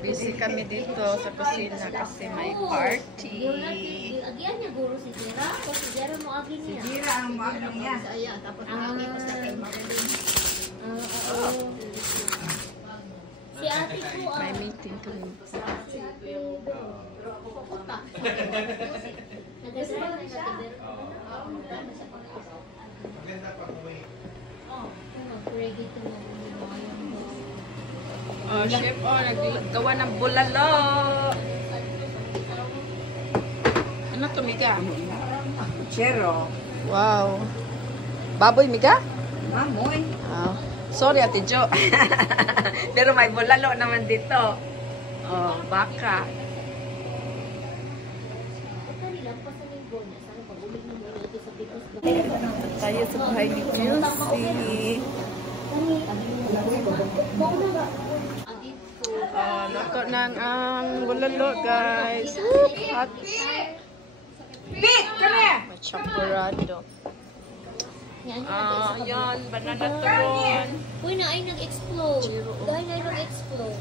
busy kami dito sa kusina kasi may party. Agian niya guro si Jira. O si Jira mo agin niya. Si Jira ang agin niya. Tapos ang agin ko sa kay Marilyn. Si ate ko May meeting kami. Oh, chef, naggawa ng bulalo. Ano to, Miga? Chero. Wow. Baboy, Miga? Mamoy. Oh. Sorry, Ate Jo. Pero may bulalo naman dito. Oh, baka. Tayo sa bahay ni Juicy. Nako ng ang bulalo, guys. Hot. Pit! Kami! Champurado. Yan. Banana turon. Uy, na ay nag-explode. Dahil ay nag-explode.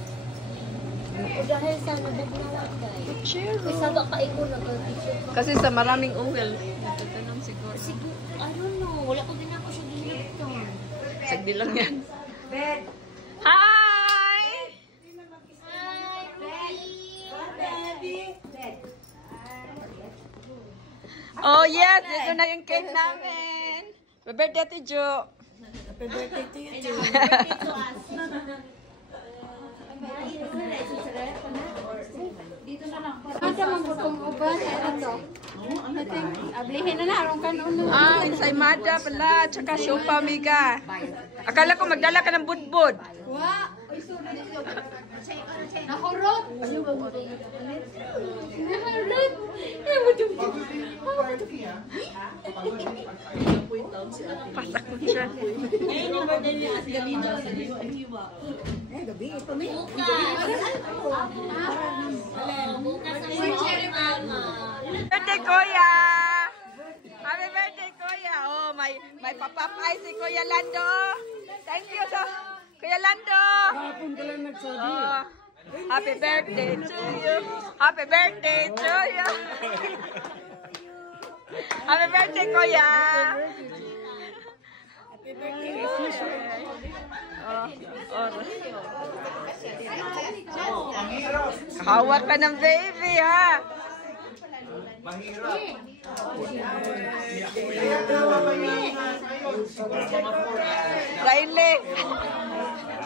Dahil sa nabugnawan guys. Chiro. May saga ka ikaw nag-picture ka. Kasi sa maraming oil. Nagtatanong siguro. Siguro, I don't know. Wala ko din ako siya ginagton. Sagdi lang yan. Bed! Hi! Hi, Baby! Bed! Oh yes! Ito na yung cake namin. Happy birthday, Ate Jo. Happy birthday to you too. to us. Dito na lang. Ada mangkutong uban, ano to? Ablihin na narong kan uno. Ensaymada pala, tsaka sopa, Miga. Akala ko magdala ka ng budbud. Wa, nahurot. Nahurot. Pasak mo siya. Gabi, ito na yun. Bukas na yung mama. Birthday, Kuya! Happy birthday, Kuya! Oh, may papapay si Kuya Lando. Thank you so Kuya Lando. Oh, happy birthday to you. Happy birthday to you. Happy birthday, Kuya. Happy birthday. Hawak ka ng baby, ha? Riley,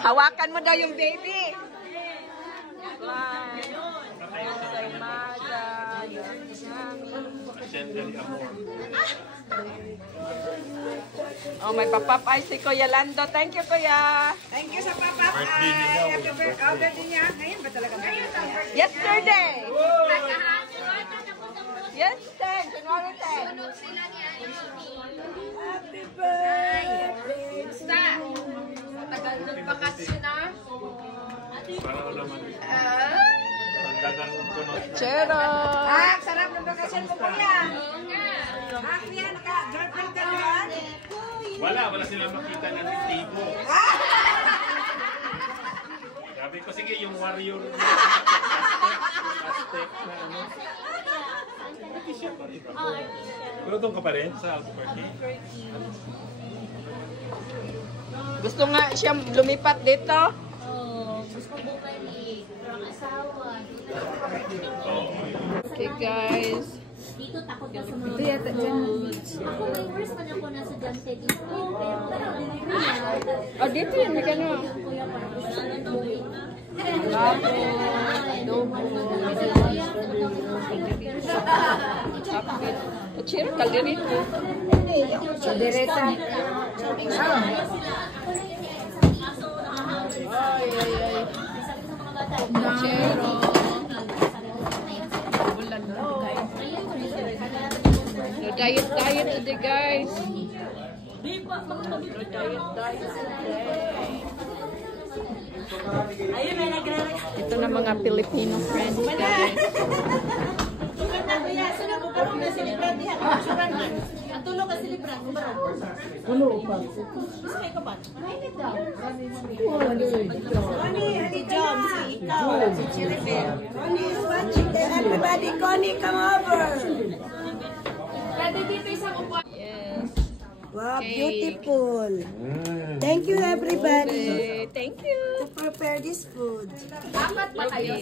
hawakan mo daw yung baby. Oh, may papapay si Kuya Lando. Thank you, Kuya. Thank you sa papapay. Happy birthday niya. Ngayon ba talaga? Yesterday. Yesterday. January 10. Happy birthday. Basta. Tagal ng bakasyon na. Chero. Sarap ng bakasyon mo, Kuya. Kuya, naka-girlfriend ka naman? Wala silang makita ng tibo. Sabi ko, sige, yung warrior na Aztec na ano. Pati siya pa rin. Pero doon ka pa rin sa Albuquerque? Gusto nga siyang lumipat dito. Gusto mo balik. Ang asawa. Okay, guys. Dito takot ka sa mga roads. Ako may worst pa na ako nasa Dante dito. Oh, dito yan. May gano'n. Kuya pa. Wala na to. Chero, kalderito. Direta. Chero. Diet today, guys. Ito na mga Filipino friends, guys. Tulo ka silibran. Ano pa? Mainit daw. Connie, si John, si ikaw, si Chiribel. Connie is watching. Everybody, Connie, come over. Wow, beautiful. Thank you, everybody. Thank you. To prepare this food. Apat pa kayo.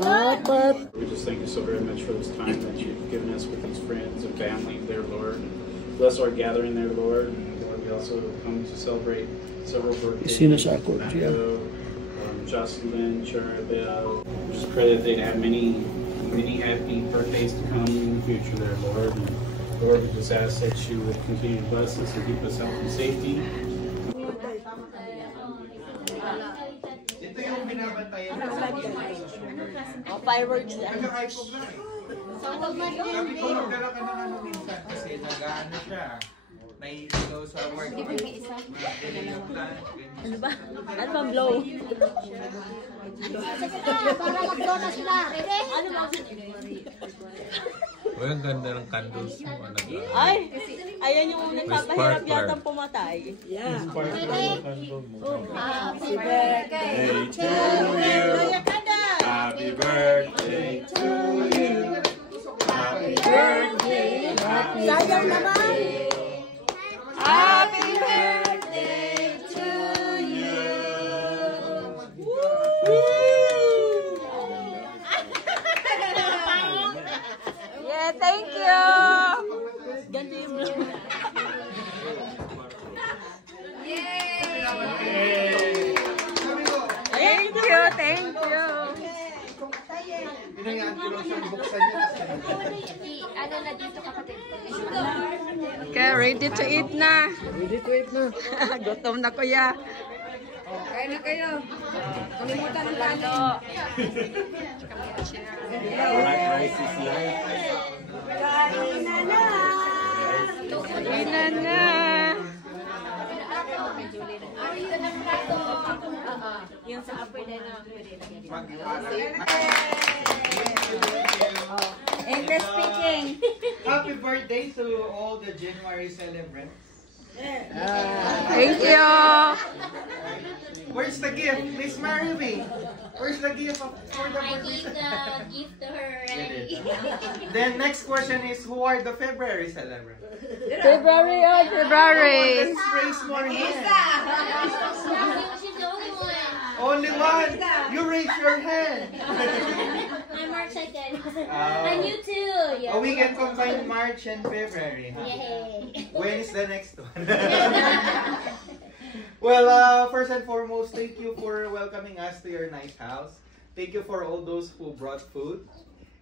Apat. We just thank you so very much for this time that you've given us with these friends and family there, Lord. Bless our gathering there, Lord. And Lord, we also come to celebrate several birthdays. Sino sa ako? Matthew, Jocelyn, Charabel. Just pray that they'd have many happy birthdays to come in the future there, Lord. And Lord, we just ask that you would continue to bless us and keep us health and safety. Ito yung binabantayan ko. Fireworks. Nagka-iPhone na eh. Sabi ko, magdala ka ng ano minsan kasi nag-ano siya. Naiilaw sa work. Ano ba? Ano bang blow? Para mag-blow na sila. Ready? Ano ba? O, ang ganda ng candles mo. Ay! Ayan yung nagpapahirap sparkler. yata pumatay. Yeah. Happy birthday to Happy birthday to you. Happy birthday. Sayang naman. Happy birthday to you! Yeah, thank you! Ganda yung blow. Thank you, thank you. Pinayaan ko lang siyang buksan niya. Ano na dito kapatid? Okay, ready to eat na. Ready to eat na. Gutom na kuya. Kaya na kayo. Kalimutan ng lalo. Rice is here. Kain na na. Inan na. Yung sa upper din na pwede na yan. English speaking. Happy birthday to all the January celebrants. Thank you. Where's the gift? Miss Mary me. Where's the gift for the I birthday? gave the gift to her already. Then next question is, who are the February celebrants? February, oh, February. Let's raise more hands. She's the only one. Only one. You raise your hand. I'm more excited. And you too. Yeah. Oh, we can combine March and February. Huh? Yay. When is the next one? Well, first and foremost, thank you for welcoming us to your nice house. Thank you for all those who brought food.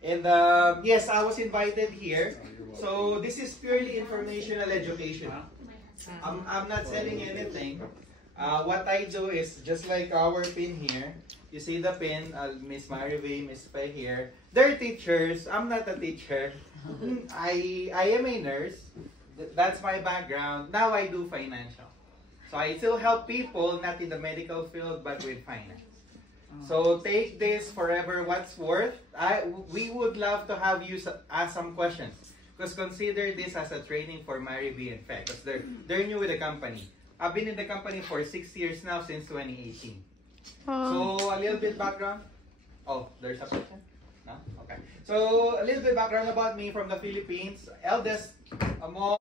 And yes, I was invited here. So this is purely informational education. I'm not selling anything. What I do is just like our pin here. You see the pin, Miss Marivay, Miss Pay here. They're teachers. I'm not a teacher. I am a nurse. That's my background. Now I do financial. So I still help people, not in the medical field, but with finance. So take this forever what's worth. We would love to have you ask some questions. Because consider this as a training for Marivay and Faye. Because they're new with the company. I've been in the company for 6 years now, since 2018. So a little bit background. Oh, there's a question? No? Okay. So a little bit background about me from the Philippines. Eldest among